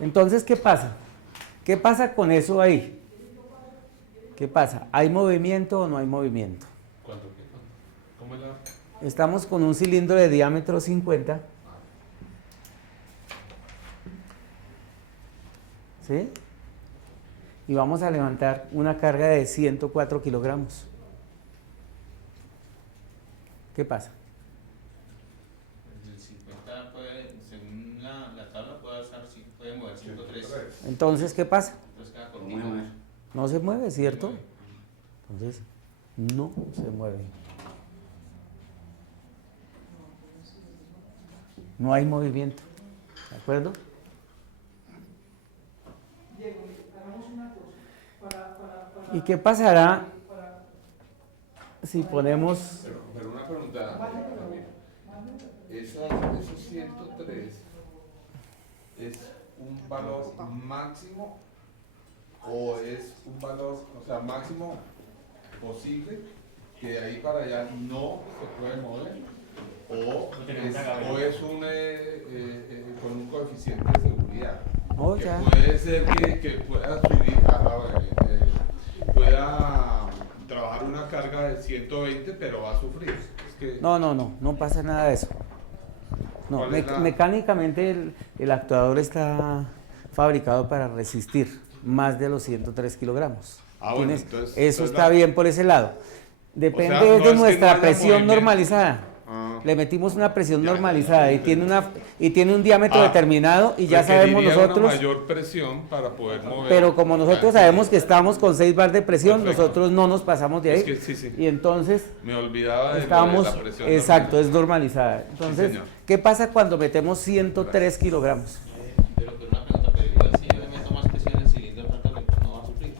Entonces, ¿qué pasa? ¿Qué pasa con eso ahí? ¿Qué pasa? ¿Hay movimiento o no hay movimiento? ¿Cuánto qué? ¿Cómo es la...? Estamos con un cilindro de diámetro 50, ¿sí? Y vamos a levantar una carga de 104 kilogramos. ¿Qué pasa? El 50 puede, según la tabla, puede mover 103. Entonces, ¿qué pasa? Entonces queda cortito. No se mueve, ¿cierto? Entonces, no se mueve. No hay movimiento. ¿De acuerdo? ¿Y qué pasará si ponemos... Pero una pregunta también. Esos 103 es un valor máximo o es un valor, o sea, máximo posible que de ahí para allá no se puede mover o es con un coeficiente de seguridad? Oh, Que ya. puede ser que pueda subir, pueda trabajar una carga de 120, pero va a sufrir. Es que, No pasa nada de eso. No, ¿cuál es la...? mecánicamente el actuador está fabricado para resistir más de los 103 kilogramos. Ah, bueno, entonces, eso está bien por ese lado. Depende no de es que nuestra no haya presión movimiento. normalizada. Ah. Le metimos una presión Ya, normalizada ya, y tiene un diámetro determinado y ya sabemos requeriría nosotros. una mayor presión para poder mover. Pero como nosotros sabemos que estamos con 6 bar de presión, Perfecto. nosotros no nos pasamos de ahí. Es que sí. Y entonces Me olvidaba de estamos, la presión. exacto, normal. es normalizada. Entonces, señor. ¿qué pasa cuando metemos 103 kilogramos? Pero una pregunta, pero igual si yo le meto más presión en el cilindro, no va a sufrir.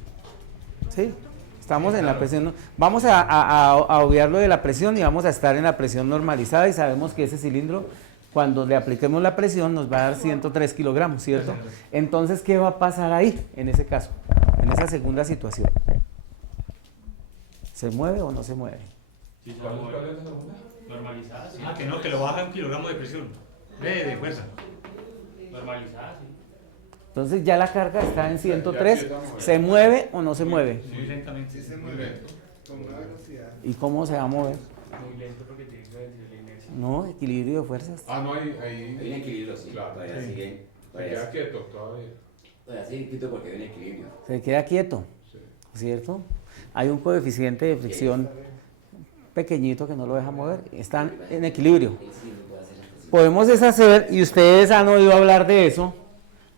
Sí, estamos en la presión. Vamos a obviar lo de la presión y vamos a estar en la presión normalizada y sabemos que ese cilindro, cuando le apliquemos la presión, nos va a dar 103 kilogramos, ¿cierto? Entonces, ¿qué va a pasar ahí, en ese caso, en esa segunda situación? ¿Se mueve o no se mueve? Sí, se va a mover. Normalizada, sí. Que no, que lo baja 1 kilogramo de presión. De fuerza. Normalizada, sí. Entonces ya la carga está en 103, ¿se mueve o no se mueve? Muy lentamente. Sí se mueve, con una velocidad. ¿Y cómo se va a mover? Muy lento porque tiene que ver la inercia. No, equilibrio de fuerzas. Ah, no, Hay un ahí equilibrio, sí. Claro. Todavía Sí. sigue. se queda quieto todavía. Todavía sigue quieto porque hay un equilibrio. Se queda quieto, Sí. ¿cierto? Hay un coeficiente de fricción pequeñito que no lo deja mover, están en equilibrio. Él sí lo puede hacer hasta Podemos deshacer, y ustedes han oído hablar de eso,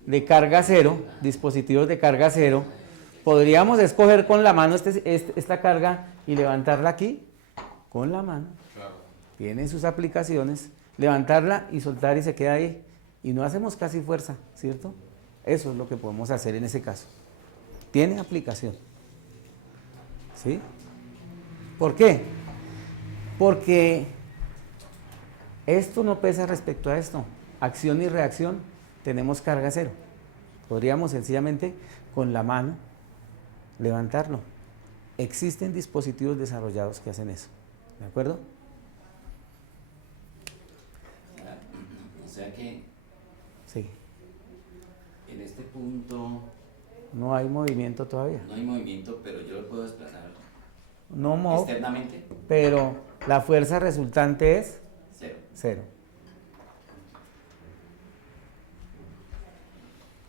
de carga cero, dispositivos de carga cero. Podríamos escoger con la mano esta carga y levantarla aquí, con la mano. Claro. Tiene sus aplicaciones, levantarla y soltar y se queda ahí. Y no hacemos casi fuerza, ¿cierto? Eso es lo que podemos hacer en ese caso. Tiene aplicación. ¿Sí? ¿Por qué? Porque esto no pesa respecto a esto. Acción y reacción, tenemos carga cero. Podríamos sencillamente con la mano levantarlo. Existen dispositivos desarrollados que hacen eso. ¿De acuerdo? O sea que Sí. en este punto No hay movimiento todavía. no hay movimiento, pero yo lo puedo desplazar No muevo, externamente. pero la fuerza resultante es Cero. cero.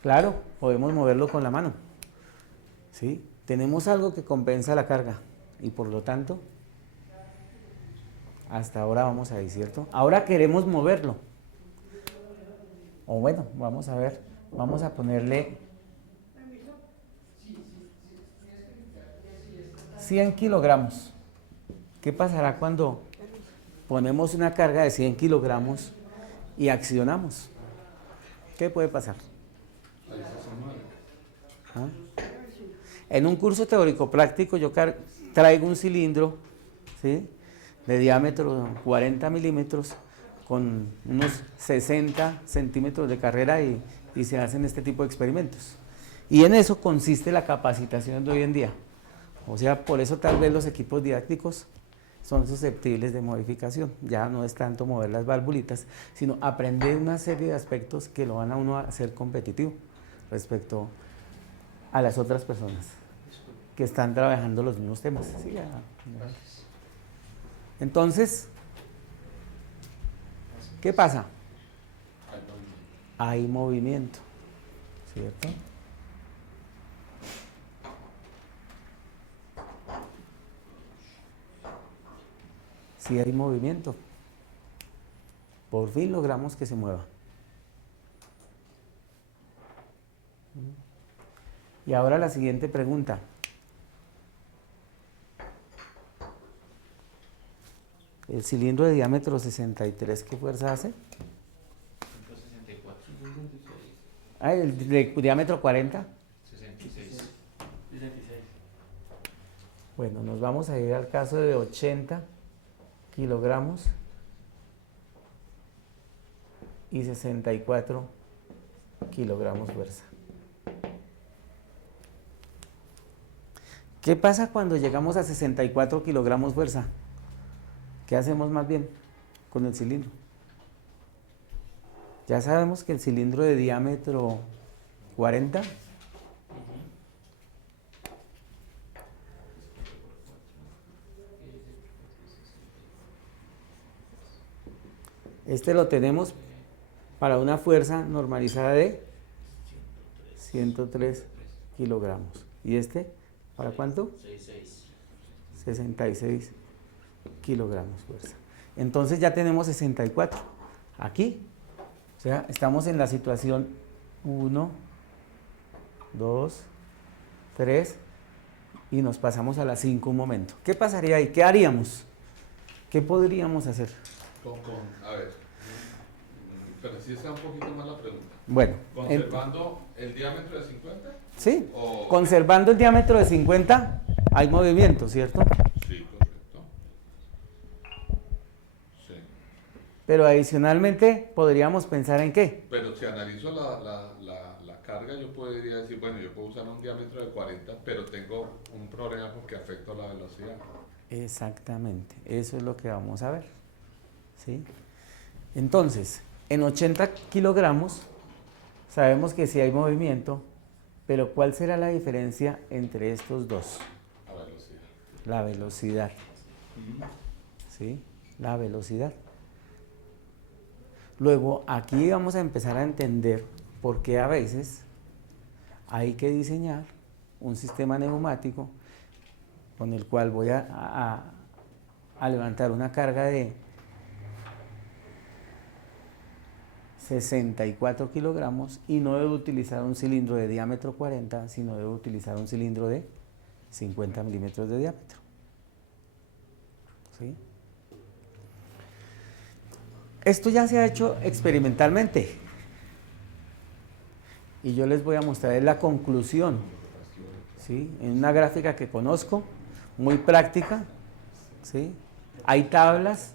Claro, podemos moverlo con la mano. ¿Sí? Tenemos algo que compensa la carga y por lo tanto, hasta ahora vamos ahí, ¿cierto? Ahora queremos moverlo. O bueno, vamos a ver, vamos a ponerle 100 kilogramos. ¿Qué pasará cuando ponemos una carga de 100 kilogramos y accionamos? ¿Qué puede pasar? Ahí se mueve. ¿Ah? En un curso teórico práctico yo traigo un cilindro, ¿sí?, de diámetro 40 milímetros con unos 60 centímetros de carrera y se hacen este tipo de experimentos. Y en eso consiste la capacitación de hoy en día. O sea, por eso tal vez los equipos didácticos son susceptibles de modificación. Ya no es tanto mover las valvulitas, sino aprender una serie de aspectos que lo van a uno a hacer competitivo. respecto a las otras personas que están trabajando los mismos temas. Sí, ya. Entonces, ¿qué pasa? Hay movimiento, ¿cierto? Sí hay movimiento. Por fin logramos que se mueva. Y ahora la siguiente pregunta. El cilindro de diámetro 63, ¿qué fuerza hace? 164. Ah, el de diámetro 40. 66. Bueno, nos vamos a ir al caso de 80 kilogramos y 64 kilogramos fuerza. ¿Qué pasa cuando llegamos a 64 kilogramos fuerza? ¿Qué hacemos más bien con el cilindro? Ya sabemos que el cilindro de diámetro 40 este lo tenemos para una fuerza normalizada de 103 kilogramos. ¿Y este para cuánto? 66 kilogramos fuerza. Entonces ya tenemos 64 aquí. O sea, estamos en la situación 1, 2, 3 y nos pasamos a la 5 un momento. ¿Qué pasaría ahí? ¿Qué haríamos? ¿Qué podríamos hacer? A ver, pero sí está un poquito más la pregunta. Bueno, ¿Conservando el diámetro de 50? sí, ¿O conservando el diámetro de 50 hay movimiento, ¿cierto? Sí, correcto. Sí. Pero adicionalmente podríamos pensar en qué. Pero si analizo la carga, yo podría decir, bueno, yo puedo usar un diámetro de 40, pero tengo un problema porque afecto la velocidad. Exactamente, eso es lo que vamos a ver. ¿Sí? Entonces, en 80 kilogramos sabemos que sí hay movimiento, pero ¿cuál será la diferencia entre estos dos? La velocidad. La velocidad. ¿Sí? La velocidad. Luego, aquí vamos a empezar a entender por qué a veces hay que diseñar un sistema neumático con el cual voy a levantar una carga de 64 kilogramos y no debo utilizar un cilindro de diámetro 40, sino debo utilizar un cilindro de 50 milímetros de diámetro. ¿Sí? Esto ya se ha hecho experimentalmente y yo les voy a mostrar la conclusión, ¿sí? En una gráfica que conozco, muy práctica, ¿sí? Hay tablas,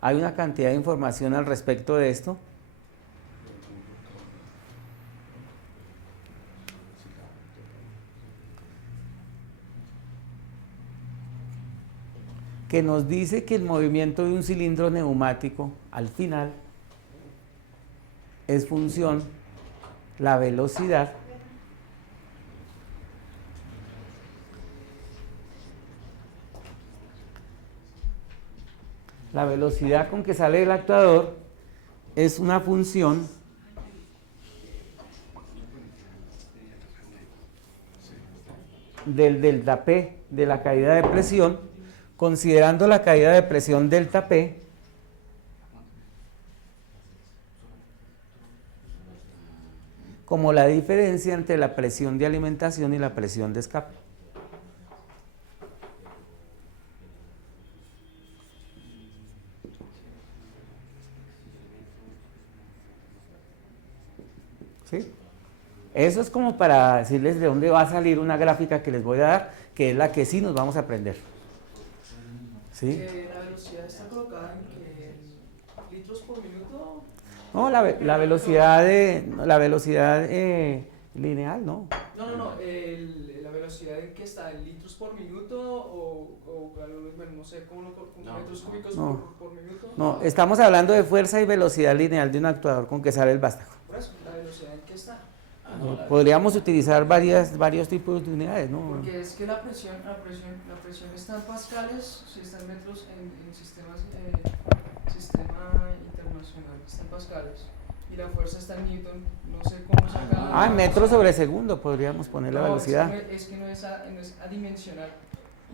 hay una cantidad de información al respecto de esto. Que nos dice que el movimiento de un cilindro neumático al final es función la velocidad con que sale el actuador es una función del delta P, de la caída de presión, considerando la caída de presión delta P como la diferencia entre la presión de alimentación y la presión de escape. ¿Sí? Eso es como para decirles de dónde va a salir una gráfica que les voy a dar, que es la que sí nos vamos a aprender. ¿Sí? ¿La velocidad está colocada en litros por minuto? No, la velocidad lineal, ¿no? No. La velocidad en que está en litros por minuto o bueno, no sé, ¿cómo metros cúbicos por minuto? No, estamos hablando de fuerza y velocidad lineal de un actuador con que sale el vástago. Por eso, la velocidad en que está. Podríamos utilizar varios tipos de unidades, ¿no? Porque es que la presión está en pascales, si está en metros en sistemas, sistema internacional, está en pascales. Y la fuerza está en Newton, no sé cómo sacar. En metros sobre segundo podríamos poner la velocidad. Es que no es adimensional.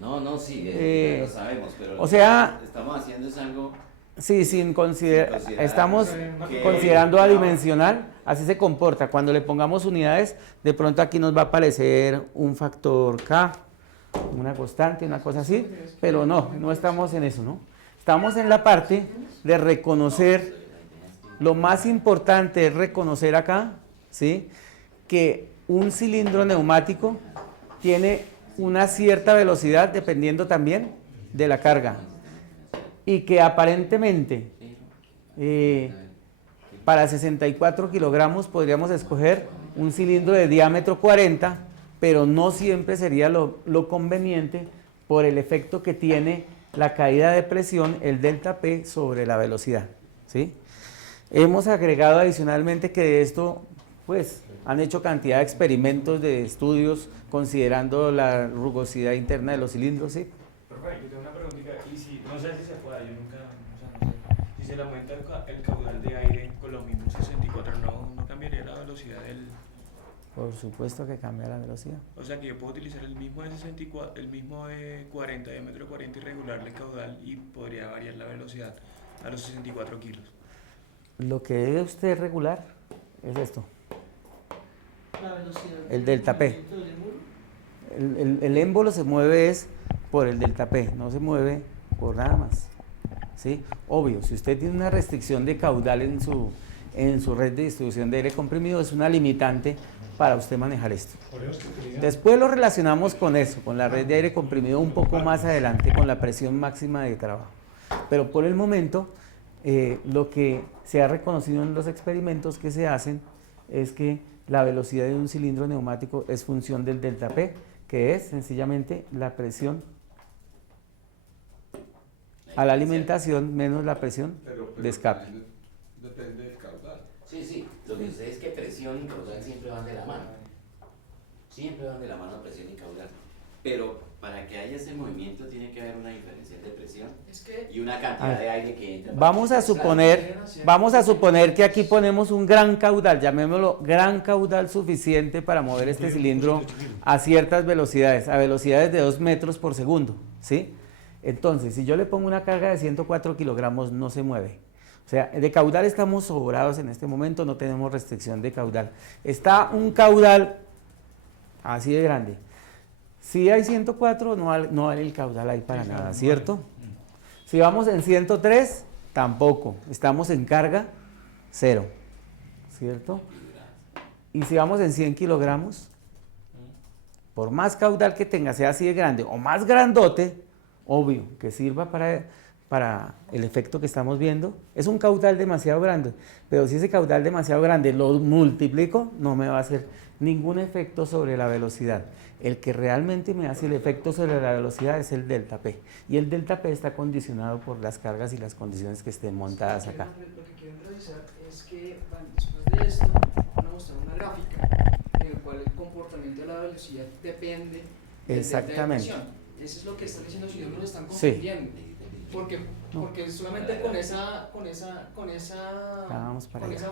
No, sí, lo sabemos, pero o sea, lo que estamos haciendo es algo. Sí, estamos considerando adimensional, así se comporta. Cuando le pongamos unidades, de pronto aquí nos va a aparecer un factor K, una constante, una cosa así, pero no estamos en eso, ¿no? Estamos en la parte de reconocer, lo más importante es reconocer acá, ¿sí? Que un cilindro neumático tiene una cierta velocidad dependiendo también de la carga. Y que aparentemente para 64 kilogramos podríamos escoger un cilindro de diámetro 40, pero no siempre sería lo conveniente por el efecto que tiene la caída de presión, el delta P, sobre la velocidad, ¿sí? Hemos agregado adicionalmente que de esto, pues, han hecho cantidad de experimentos, de estudios, considerando la rugosidad interna de los cilindros, ¿sí? Perfecto, yo tengo una preguntita, y si, no sé si se puede, yo nunca, o sea, no sé, si se le aumenta el caudal de aire con los mismos 64, ¿no cambiaría la velocidad del...? Por supuesto que cambia la velocidad. O sea que yo puedo utilizar el mismo de 64, el mismo de 40, de metro 40 y regularle el caudal y podría variar la velocidad a los 64 kilos. Lo que debe usted regular es esto, La velocidad. el delta P. El émbolo se mueve es por el delta P, no se mueve por nada más, ¿sí? Obvio, si usted tiene una restricción de caudal en su red de distribución de aire comprimido, es una limitante para usted manejar esto. Después lo relacionamos con eso, con la red de aire comprimido un poco más adelante, con la presión máxima de trabajo. Pero por el momento, lo que se ha reconocido en los experimentos que se hacen es que la velocidad de un cilindro neumático es función del delta P, que es sencillamente la presión a la alimentación menos la presión Pero de escape. depende del caudal. Sí, lo que sucede es que presión y caudal siempre van de la mano. Siempre van de la mano presión y caudal. Pero para que haya ese movimiento tiene que haber una diferencia de presión y una cantidad de aire que entra. Vamos a suponer que aquí ponemos un gran caudal, llamémoslo gran caudal suficiente para mover este cilindro a ciertas velocidades, a velocidades de 2 metros por segundo, ¿sí? Entonces, si yo le pongo una carga de 104 kilogramos, no se mueve. O sea, de caudal estamos sobrados en este momento, no tenemos restricción de caudal. Está un caudal así de grande. Si hay 104, no vale el caudal ahí para nada, ¿cierto? Si vamos en 103, tampoco. Estamos en carga, 0, ¿cierto? Y si vamos en 100 kilogramos, por más caudal que tenga, sea así de grande o más grandote, obvio, que sirva para el efecto que estamos viendo, es un caudal demasiado grande, pero si ese caudal demasiado grande lo multiplico, no me va a hacer ningún efecto sobre la velocidad. El que realmente me hace el efecto sobre la velocidad es el delta P, y el delta P está condicionado por las cargas y las condiciones que estén montadas acá. Lo que quieren realizar es que después de esto van a mostrar una gráfica en la cual el comportamiento de la velocidad depende del Exactamente. delta de presión. Eso es lo que están diciendo, si no lo están confundiendo. Porque solamente con esa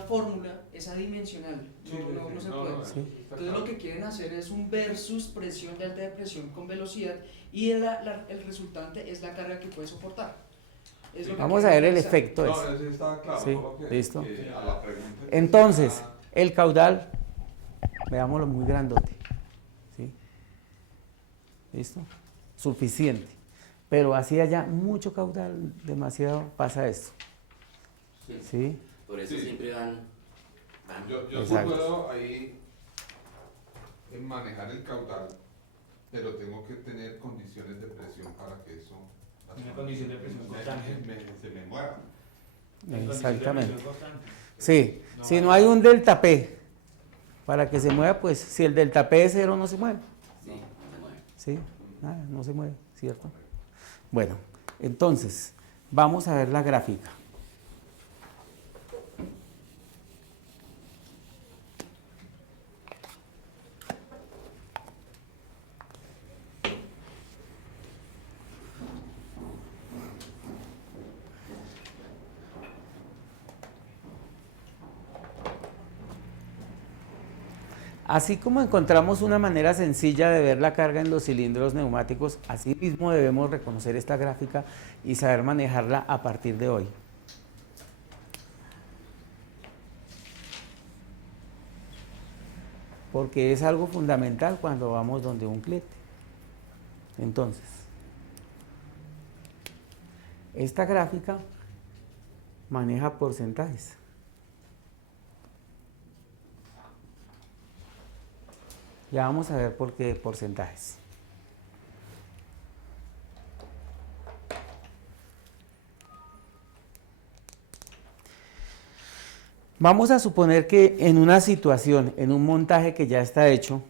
fórmula es adimensional, no se puede. Entonces lo que quieren hacer es un versus presión, delta de presión con velocidad, y el resultante es la carga que puede soportar. Vamos a ver el efecto. No, eso está claro. Sí, que, listo. que a la pregunta que Entonces, se da- el caudal, veámoslo muy grandote, ¿sí? ¿Listo? Suficiente. Pero así haya mucho caudal, demasiado, pasa esto. ¿Sí? Por eso siempre van. Yo sí Exacto. puedo ahí manejar el caudal, pero tengo que tener condiciones de presión para que eso Una condición de presión constante. se me mueva. Exactamente. Sí, si no hay un delta P para que se mueva, pues si el delta P es 0 no se mueve. Sí, no se mueve. ¿Sí? Nada, no se mueve, ¿cierto? Bueno, entonces, vamos a ver la gráfica. Así como encontramos una manera sencilla de ver la carga en los cilindros neumáticos, así mismo debemos reconocer esta gráfica y saber manejarla a partir de hoy. Porque es algo fundamental cuando vamos donde un cliente. Entonces, esta gráfica maneja porcentajes. Ya vamos a ver por qué porcentajes. Vamos a suponer que en una situación, en un montaje que ya está hecho,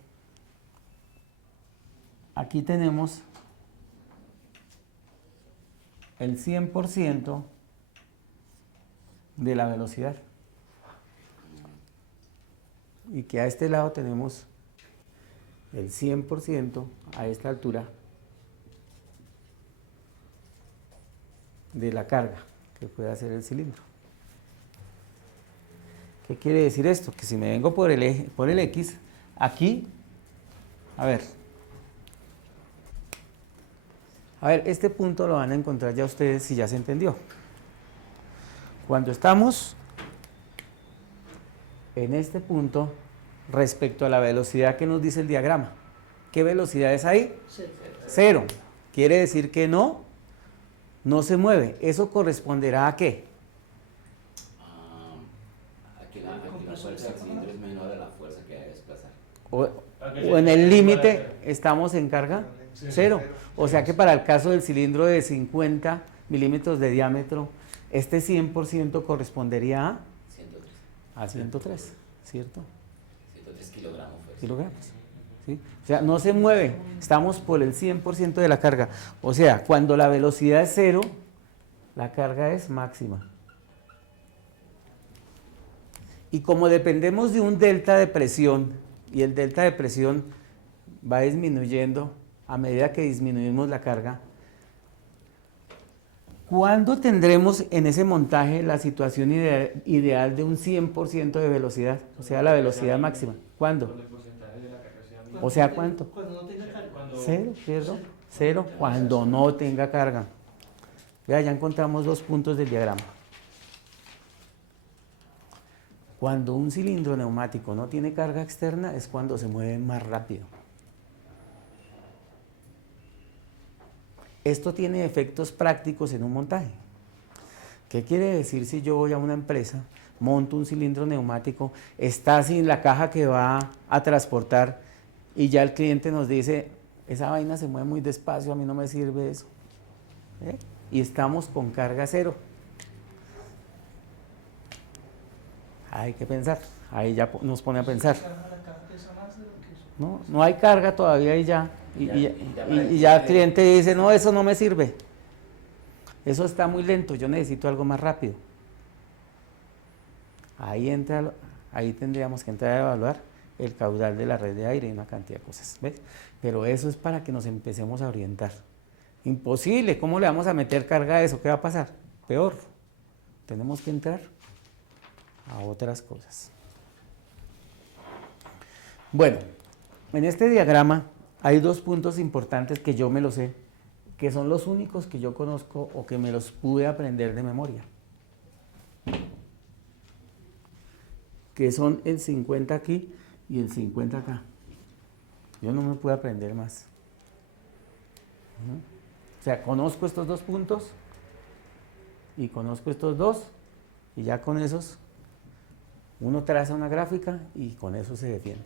aquí tenemos el 100% de la velocidad. Y que a este lado tenemos el 100% a esta altura de la carga que puede hacer el cilindro. ¿Qué quiere decir esto? Que si me vengo por el eje, por el X, aquí, a ver, este punto lo van a encontrar ya ustedes si ya se entendió. Cuando estamos en este punto, respecto a la velocidad que nos dice el diagrama, ¿qué velocidad es ahí? 0. Quiere decir que no se mueve. ¿Eso corresponderá a qué? La fuerza del cilindro es menor a la fuerza que hay que desplazar. O en el límite estamos en carga 0. O sea que para el caso del cilindro de 50 milímetros de diámetro, este 100% correspondería a 103. A 103, ¿cierto? 103 kilogramos. Kilogramos. ¿Sí? O sea, no se mueve, estamos por el 100% de la carga. O sea, cuando la velocidad es 0, la carga es máxima. Y como dependemos de un delta de presión, y el delta de presión va disminuyendo a medida que disminuimos la carga, ¿cuándo tendremos en ese montaje la situación ideal de un 100% de velocidad? O sea, la velocidad máxima. ¿Cuándo? O sea, ¿cuánto? Cuando no tenga carga. 0, ¿cierto? 0 cuando no tenga carga. Vea, ya encontramos 2 puntos del diagrama. Cuando un cilindro neumático no tiene carga externa es cuando se mueve más rápido. Esto tiene efectos prácticos en un montaje. ¿Qué quiere decir si yo voy a una empresa, monto un cilindro neumático, está sin la caja que va a transportar y ya el cliente nos dice, esa vaina se mueve muy despacio, a mí no me sirve eso? Y estamos con carga 0. Hay que pensar, ahí ya nos pone a pensar. No hay carga todavía y ya. Y ya el cliente dice, no, eso no me sirve. Eso está muy lento, yo necesito algo más rápido. Ahí tendríamos que entrar a evaluar el caudal de la red de aire y una cantidad de cosas. ¿Ves? Pero eso es para que nos empecemos a orientar. Imposible, ¿cómo le vamos a meter carga a eso? ¿Qué va a pasar? Peor. Tenemos que entrar a otras cosas. Bueno, en este diagrama hay 2 puntos importantes que yo me los sé, que son los únicos que yo conozco o que me los pude aprender de memoria, que son el 50 aquí y el 50 acá. Yo no me pude aprender más. O sea, conozco estos 2 puntos y conozco estos 2 y ya con esos uno traza una gráfica y con eso se defiende.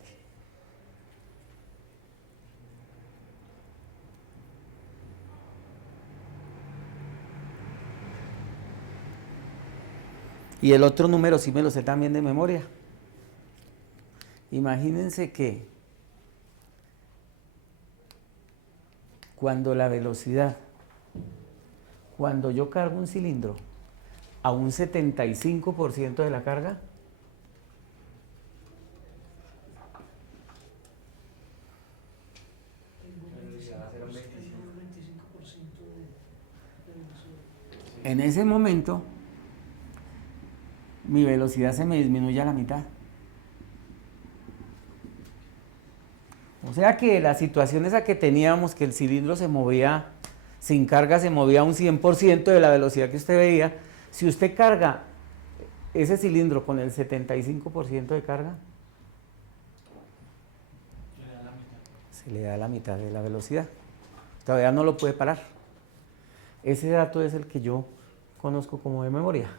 Y el otro número sí me lo sé también de memoria. Imagínense que cuando la velocidad, cuando yo cargo un cilindro a un 75% de la carga, en ese momento mi velocidad se me disminuye a la mitad. O sea que la situación esa que teníamos, que el cilindro se movía sin carga, se movía a un 100% de la velocidad que usted veía, si usted carga ese cilindro con el 75% de carga, se le da la mitad de la velocidad. Todavía no lo puede parar. Ese dato es el que yo conozco como de memoria.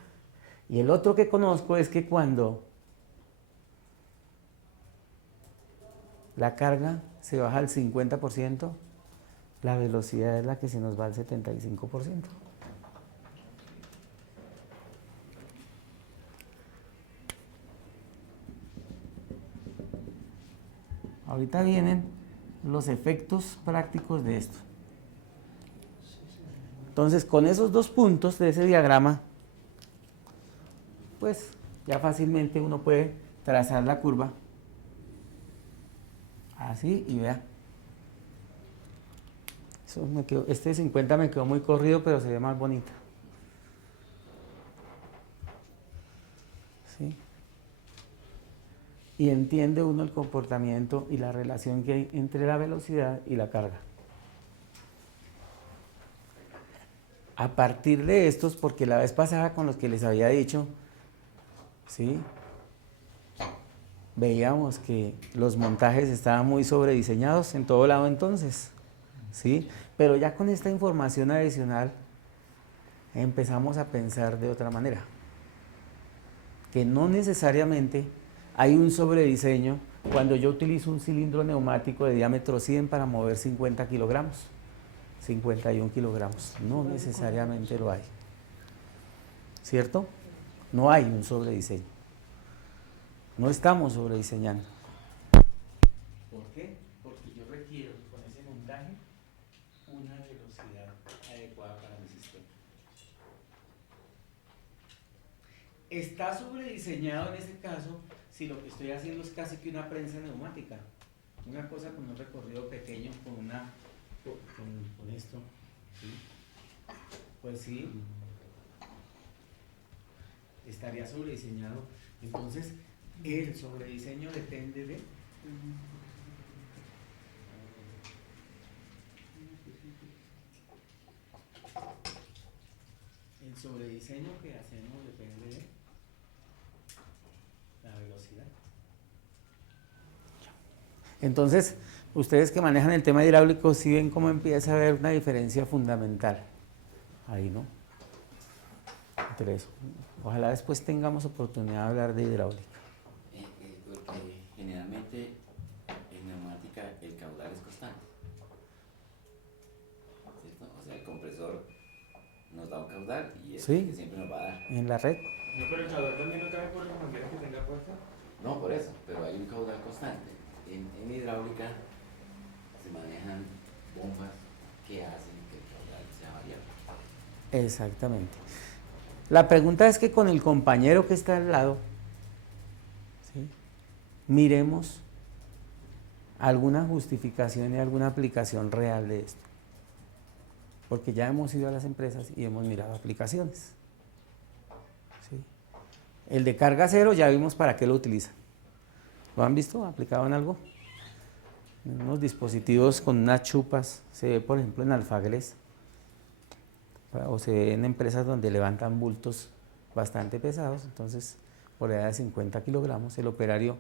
Y el otro que conozco es que cuando la carga se baja al 50%, la velocidad es la que se nos va al 75%. Ahorita vienen los efectos prácticos de esto. Entonces, con esos dos puntos de ese diagrama, pues ya fácilmente uno puede trazar la curva así y vea. Eso me quedó, este 50 me quedó muy corrido, pero se ve más bonita. ¿Sí? Y entiende uno el comportamiento y la relación que hay entre la velocidad y la carga. A partir de estos, porque la vez pasada con los que les había dicho, ¿sí?, veíamos que los montajes estaban muy sobrediseñados en todo lado entonces, ¿sí? Pero ya con esta información adicional empezamos a pensar de otra manera, que no necesariamente hay un sobrediseño cuando yo utilizo un cilindro neumático de diámetro 100 para mover 50 kilogramos, 51 kilogramos, no necesariamente lo hay, ¿cierto? No hay un sobrediseño, no estamos sobrediseñando. ¿Por qué? Porque yo requiero con ese montaje una velocidad adecuada para mi sistema. Está sobrediseñado en ese caso si lo que estoy haciendo es casi que una prensa neumática, una cosa con un recorrido pequeño, con esto, ¿sí? Pues sí, estaría sobrediseñado. Entonces, el sobrediseño depende de el sobrediseño que hacemos depende de la velocidad. Entonces, ustedes que manejan el tema hidráulico, sí ven cómo empieza a haber una diferencia fundamental ahí, ¿no? Entre eso. Ojalá después tengamos oportunidad de hablar de hidráulica. Porque generalmente en neumática el caudal es constante, ¿cierto? O sea, el compresor nos da un caudal y es Sí, que siempre nos va a dar. en la red. No, pero el caudal también no cabe por la manguera que tenga puesta. No, por eso, pero hay un caudal constante. En hidráulica se manejan bombas que hacen que el caudal sea variable. Exactamente. La pregunta es que con el compañero que está al lado, ¿sí?, miremos alguna justificación y alguna aplicación real de esto. Porque ya hemos ido a las empresas y hemos mirado aplicaciones. ¿Sí? El de carga cero ya vimos para qué lo utilizan. ¿Lo han visto aplicado en algo? En unos dispositivos con unas chupas, se ve por ejemplo en Alfagres, o se ve en empresas donde levantan bultos bastante pesados, entonces por edad de 50 kilogramos el operario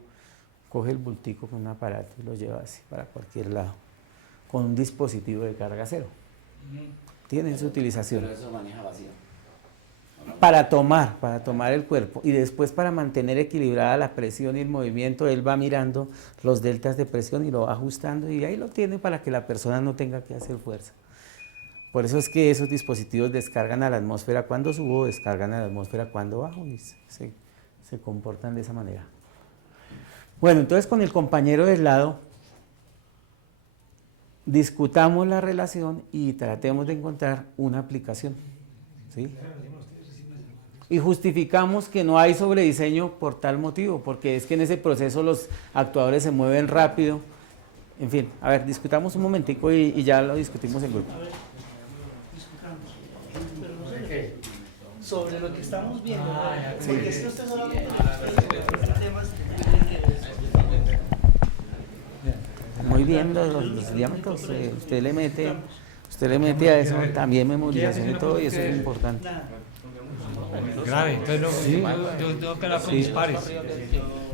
coge el bultico con un aparato y lo lleva así para cualquier lado, con un dispositivo de carga cero. Tienen su utilización. Pero eso maneja vacío. Para tomar el cuerpo y después para mantener equilibrada la presión y el movimiento, él va mirando los deltas de presión y lo va ajustando y ahí lo tiene para que la persona no tenga que hacer fuerza. Por eso es que esos dispositivos descargan a la atmósfera cuando subo, descargan a la atmósfera cuando bajo y se comportan de esa manera. Bueno, entonces con el compañero del lado discutamos la relación y tratemos de encontrar una aplicación, ¿sí? Y justificamos que no hay sobrediseño por tal motivo, porque es que en ese proceso los actuadores se mueven rápido. En fin, a ver, discutamos un momentico y ya lo discutimos en grupo. Sobre lo que estamos viendo, porque es que usted solamente temas Muy bien. viendo los diámetros, usted le mete a eso también memorización y todo, y eso es importante. Grave, entonces no, Sí. yo tengo que hablar con mis pares.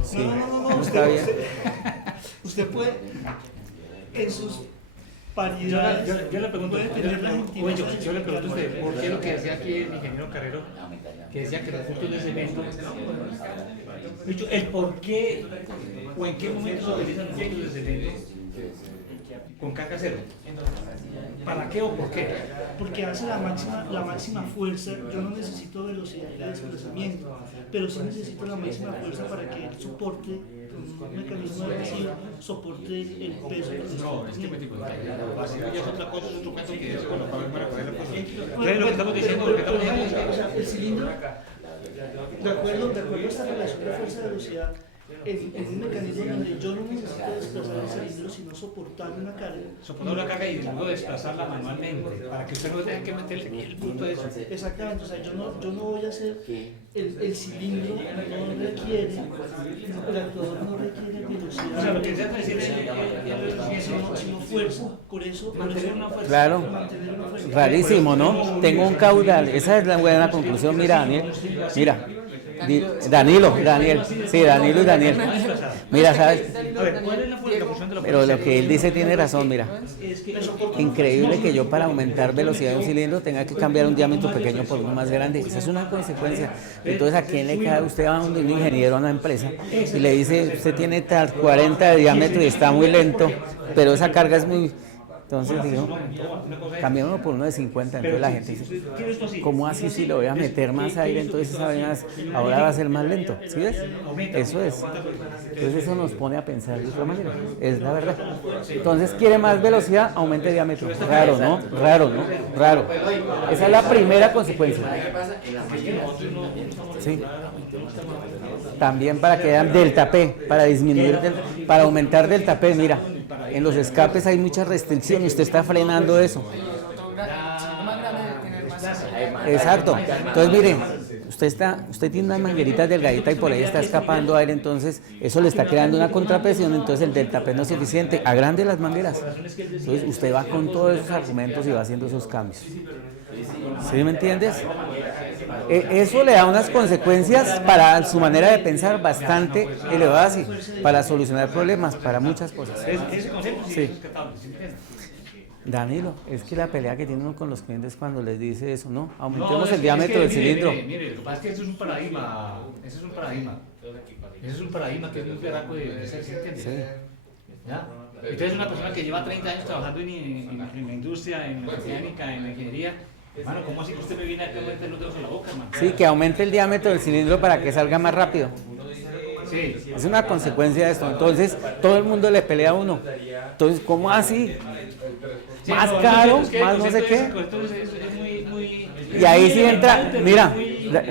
Sí, No, está bien. usted puede, en sus Yo paridades, le pregunto, puede tener la yo le pregunto a usted, ¿por qué lo que decía aquí el ingeniero Carrero, que decía que los puntos de cemento, el por qué o en qué momento se utilizan los puntos de cemento con carga cero? ¿Para qué o por qué? porque hace la máxima fuerza. Yo no necesito velocidad de desplazamiento, pero sí necesito la máxima fuerza para que él soporte, un mecanismo de adhesivo, soporte el peso. No, es que me digo, vacío ya es otra cosa, es otro caso que es con los palos para poner la cosa. Entonces lo que estamos diciendo, O sea, el cilindro, de acuerdo a esta relación de fuerza-velocidad, en un mecanismo donde yo no necesito desplazar el cilindro, sino soportar una carga. soportar una carga y luego desplazarla manualmente, para que usted no tenga que meterle el punto de eso. Exactamente, o sea, yo no voy a hacer, el cilindro no requiere, el actuador no requiere velocidad. O sea, lo que se hace es sino fuerza, por eso mantener una fuerza. Claro, mantener una fuerza. rarísimo, ¿no? Tengo un caudal, esa es la buena conclusión, mira, Daniel, mira. Danilo y Daniel. Mira, ¿sabes? A ver, ¿cuál es la función de la Pero lo que él dice tiene razón, mira. Increíble que yo para aumentar velocidad de un cilindro tenga que cambiar un diámetro pequeño por uno más grande. Esa es una consecuencia. Entonces, ¿a quién le cae? Usted va a un ingeniero a una empresa y le dice, usted tiene tal 40 de diámetro y está muy lento, pero esa carga es muy... Entonces digo, cambiémoslo por uno de 50, entonces la gente dice, ¿cómo así si le voy a meter más aire? Entonces esa vaina ahora va a ser más lento, ¿sí ves? Eso es. Entonces eso nos pone a pensar de otra manera, es la verdad. Entonces, ¿quiere más velocidad? Aumente el diámetro. Raro, ¿no? Raro. Esa es la primera consecuencia. Sí. También para que vean delta P, para disminuir, para aumentar delta P, mira. En los escapes hay mucha restricción y usted está frenando eso. Exacto. Entonces, mire, usted tiene unas mangueritas delgaditas y por ahí está escapando aire, entonces eso le está creando una contrapresión, entonces el delta P no es suficiente. Agrande las mangueras. Entonces, usted va con todos esos argumentos y va haciendo esos cambios. ¿Sí me entiendes? Eso le da unas consecuencias para su manera de pensar bastante elevadas y para solucionar problemas, para muchas cosas. Ese concepto sí es rescatable, ¿sí me entiendes? Danilo, es que la pelea que tiene uno con los clientes cuando les dice eso, ¿no? Aumentemos el diámetro del cilindro. Mire, lo que pasa es que eso es un paradigma, ese es un paradigma que es muy berraco de ser, ¿sí me entiendes? Sí. ¿Ya? Entonces una persona que lleva 30 años trabajando en la industria, en la mecánica, en la ingeniería, hermano, ¿cómo así que usted me viene a meter los dedos en la boca, hermano? Sí, que aumente el diámetro del cilindro para que salga más rápido. Sí. Es una consecuencia de esto. Entonces, todo el mundo le pelea a uno. Entonces, ¿cómo así? Sí, Más no, caro, es que más no sé qué. Entonces es muy Y ahí sí entra, mira,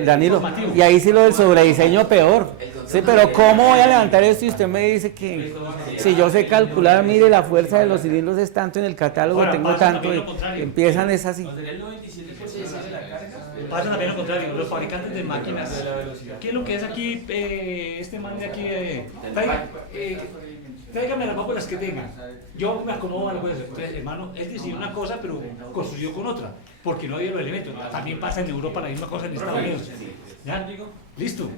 Danilo, y ahí sí lo del sobrediseño peor. Sí, pero ¿cómo voy a levantar esto y usted me dice que si yo sé calcular, mire, la fuerza de los cilindros es tanto en el catálogo, ahora, tengo tanto, y empiezan es así. Pasa también lo contrario, los fabricantes de máquinas. ¿Qué es lo que es aquí, este man de aquí? Tráigame las válvulas que tengan. Yo me acomodo a las cosas. Entonces, hermano, él diseñó una cosa, pero construyó con otra, porque no había los elementos. También pasa en Europa la misma cosa en Estados Unidos. ¿Ya? Listo.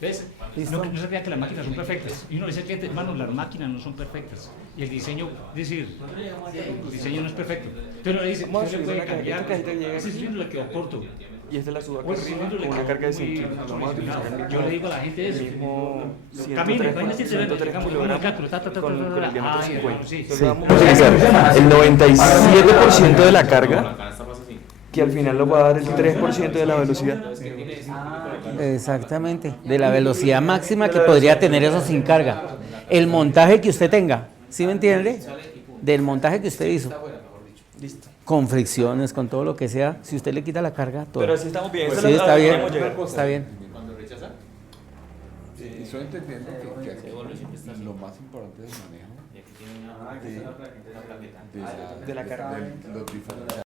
¿Ves? No se crea que las máquinas son perfectas. Y uno le dice al cliente, hermano, las máquinas no son perfectas. Y el diseño, el diseño no es perfecto. Entonces uno le dice, usted le puede cambiar. Ese cilindro le quedó corto. Y esta la suba O ese cilindro le con una quedó carga de muy 100 kilos. Vamos a utilizar el mismo, Yo le digo a la gente eso. mismo Camine, imagínate, 103 kilogramos con el diámetro 50. Sí. Entonces vamos a utilizar el 97% de la carga, que al final nos va a dar el 3% de la velocidad. Exactamente, de la velocidad máxima que podría tener eso sin carga. El montaje que usted tenga, ¿sí me entiende? Del montaje que usted hizo. Listo. Con fricciones, con todo lo que sea, si usted le quita la carga, todo. Pero así estamos bien. Sí, está bien, está bien. Cuando rechaza, Y estoy entendiendo que aquí lo más importante es el manejo de la carga de los diferentes